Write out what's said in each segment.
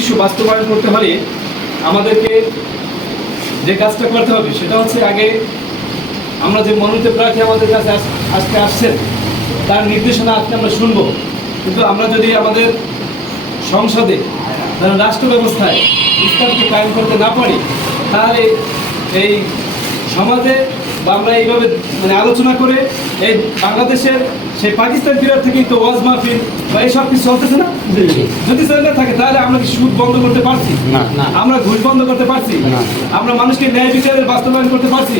উদ্দেশ্য বাস্তবায়ন করতে হলে আমাদেরকে যে কাজটা করতে হবে সেটা হচ্ছে আগে আমরা যে মনোনীত প্রার্থী আমাদের কাছে আজকে আসছেন তার নির্দেশনা আজকে আমরা শুনবো, কিন্তু আমরা যদি আমাদের সংসদে রাষ্ট্র ব্যবস্থায় ইসলামকে কায়েম করতে না পারি তাহলে এই সমাজে বা আমরা এইভাবে মানে আলোচনা করে এই বাংলাদেশের সেই পাকিস্তান ফিরার থেকেই তো ওয়াজ মাহফিল বা এইসব কিছু চলতেছে না। যদি চলতে থাকে তাহলে আমরা কি সুদ বন্ধ করতে পারছি? আমরা ঘুষ বন্ধ করতে পারছি? আমরা মানুষকে ন্যায় বিচারের বাস্তবায়ন করতে পারছি?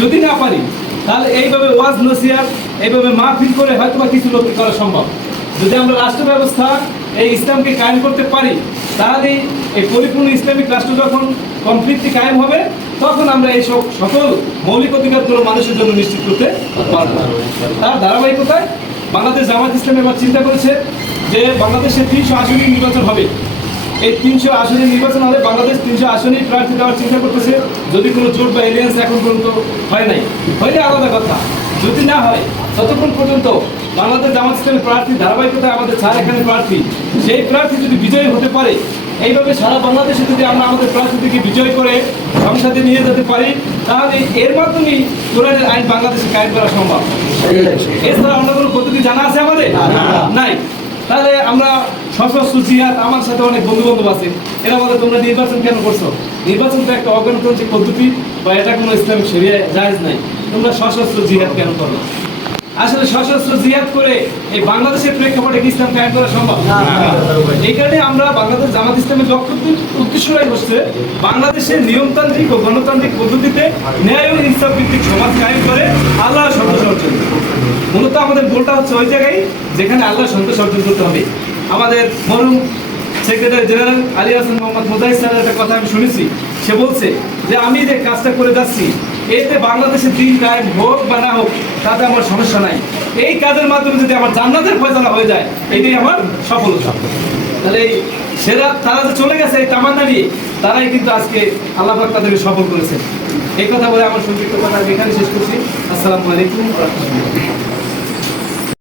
যদি না পারি তাহলে এইভাবে ওয়াজ নসিহত এইভাবে মাহফিল করে হয়তো বা কিছু লোক করা সম্ভব। যদি আমরা রাষ্ট্র ব্যবস্থা এই ইসলামকে কায়েম করতে পারি তাহলে এই পরিপূর্ণ ইসলামিক রাষ্ট্র যখন কমপ্লিটলি কায়েম হবে তখন আমরা এই সকল মৌলিক অধিকারগুলো মানুষের জন্য নিশ্চিত করতে পারবো। তার ধারাবাহিকতায় বাংলাদেশ জামাত ইসলাম এবার চিন্তা করেছে যে বাংলাদেশে 300 আসনের নির্বাচন হবে। এই 300 আসনের নির্বাচন হলে বাংলাদেশ 300 আসনেই প্রার্থী দেওয়ার চিন্তা করতেছে। যদি কোনো জোট বা এলিয়েন্স এখন পর্যন্ত হয় নাই, হইলে আলাদা কথা। যদি না হয় ততক্ষণ পর্যন্ত বাংলাদেশ জামাত ইসলামের প্রার্থী ধারাবাহিকতায় আমাদের স্যার এখানে প্রার্থী, সেই প্রার্থী যদি বিজয়ী হতে পারে, এইভাবে সারা বাংলাদেশে যদি আমরা আমাদের প্রার্থীদেরকে বিজয় করে সংসদে নিয়ে যেতে পারি তাহলে এর মাধ্যমেই কোরআনের আইন বাংলাদেশে কায়েম করা সম্ভব। এছাড়া অন্য কোনো পদ্ধতি জানা আছে আমাদের নাই। তাহলে আমরা সশস্ত্র জিহাদ, আমার সাথে অনেক বন্ধু বান্ধব আছে, এরা বলে তোমরা নির্বাচন কেন করছো? নির্বাচন তো একটা অগণতান্ত্রিক পদ্ধতি বা এটা কোনো ইসলামিক শরিয়ায় জায়েজ নাই, তোমরা সশস্ত্র জিহাদ কেন করো? আসলে সশস্ত্র জিহাদ করে এই বাংলাদেশের প্রেক্ষাপটে কি ইসলাম কায়েম করা সম্ভব? এই কারণে আমরা বাংলাদেশ জামাত ইসলামের লক্ষ্য উদ্দেশ্যই হচ্ছে বাংলাদেশের নিয়মতান্ত্রিক ও গণতান্ত্রিক পদ্ধতিতে ন্যায় ও ইনসাফ ভিত্তিক সমাজ কায়েম করে আল্লাহ সন্তোষ অর্জন। মূলত আমাদের গোলটা হচ্ছে ওই জায়গায় যেখানে আল্লাহ সন্তোষ অর্জন করতে হবে। আমাদের মরহুম সেক্রেটারি জেনারেল আলী হাসান মোহাম্মদ মুজাহিদ স্যারের একটা কথা আমি শুনেছি, সে বলছে যে আমি যে কাজটা করে যাচ্ছি এতে বাংলাদেশের দিন কায়েম হোক বা না হোক তাতে আমার সমস্যা নাই, এই কাজের মাধ্যমে যদি আমার জান্নাতের ফয়সালা হয়ে যায় এটাই আমার সফলতা। তাহলে এই সেরা তারা যে চলে গেছে এই তামান্না নিয়ে, তারাই কিন্তু আজকে আল্লাহ পাক তাদেরকে সফল করেছেন। এই কথা বলে আমার সংক্ষিপ্ত কথা আমি এখানে শেষ করছি। আসসালামু আলাইকুম ওয়া রাহমাতুল্লাহ।